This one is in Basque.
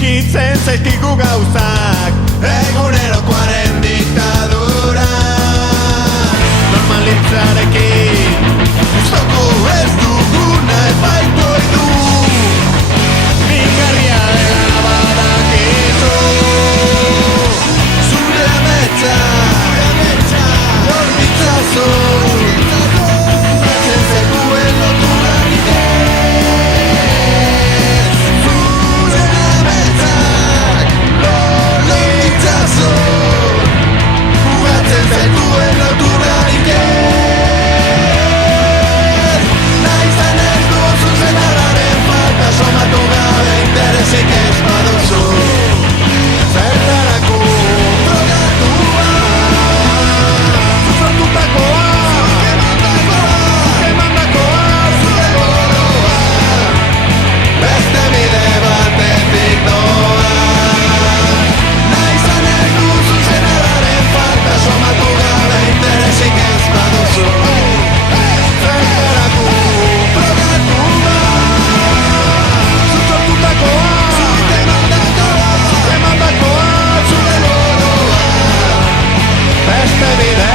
Txikitzen zaizkigu gauzak, egunerokoaren diktadura. Normalitzarekin gustoko ez duguna epaitu du. Mingarria dela badakizu. Zure ametsa lor ditzazu. Batzen zekuen loturarik ez. Zure ametsak lor ditzazu. Batzen zekuen loturarik ez. Naizan ez duzu zenarraren falta somatu gabe interesik ez baduzu. Zertarako progatua zuzortutakoa emandakoa zure goroa beste bide batetik doa. Naizan ez duzu zenarraren falta somatu gabe interesik ez baduzu. Zertarako progatua zuzortutakoa emandakoa zure goroa beste bide